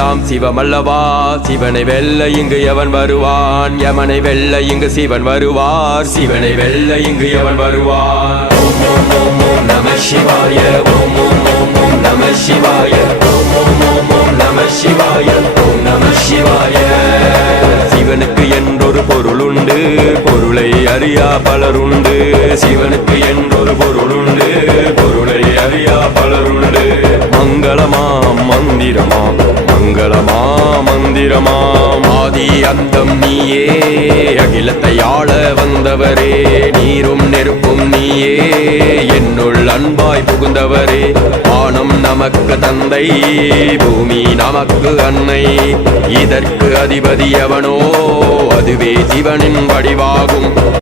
எல்லாம் சிவமல்லவா. சிவனை வெல்ல இங்கு எவன் வருவான், யமனை வெல்ல இங்கு சிவன் வருவார். சிவனை வெல்ல இங்கு எவன் வருவான். ஓம் ஓம் ஓம் ஓம் நம சிவாய. ஓம் ஓம் ஓம் ஓம் நம சிவாய. ஓம் ஓம் ஓம் ஓம் நம சிவாய. ஓம் நம சிவாய. சிவனுக்கு என்றொரு பொருளுண்டு, பொருளை அறியா பலருண்டு. சிவனுக்கு என்றொரு பொருளுண்டு, பொருளை அறியா பலருண்டு. மங்களமாம் மந்திரமாம், மங்களமாம் மந்திரமாம். ஆதி அந்தம் நீயே, அகிலத்தை ஆள வந்தவரே. நீரும் நெருப்பும் நீயே, என்னுள் அன்பாய் புகுந்தவரே. வானம் நமக்கு தந்தை, பூமி நமக்கு அன்னை. இதற்கு அதிபதி எவனோ, அதுவே சிவனின் வடிவாகும்.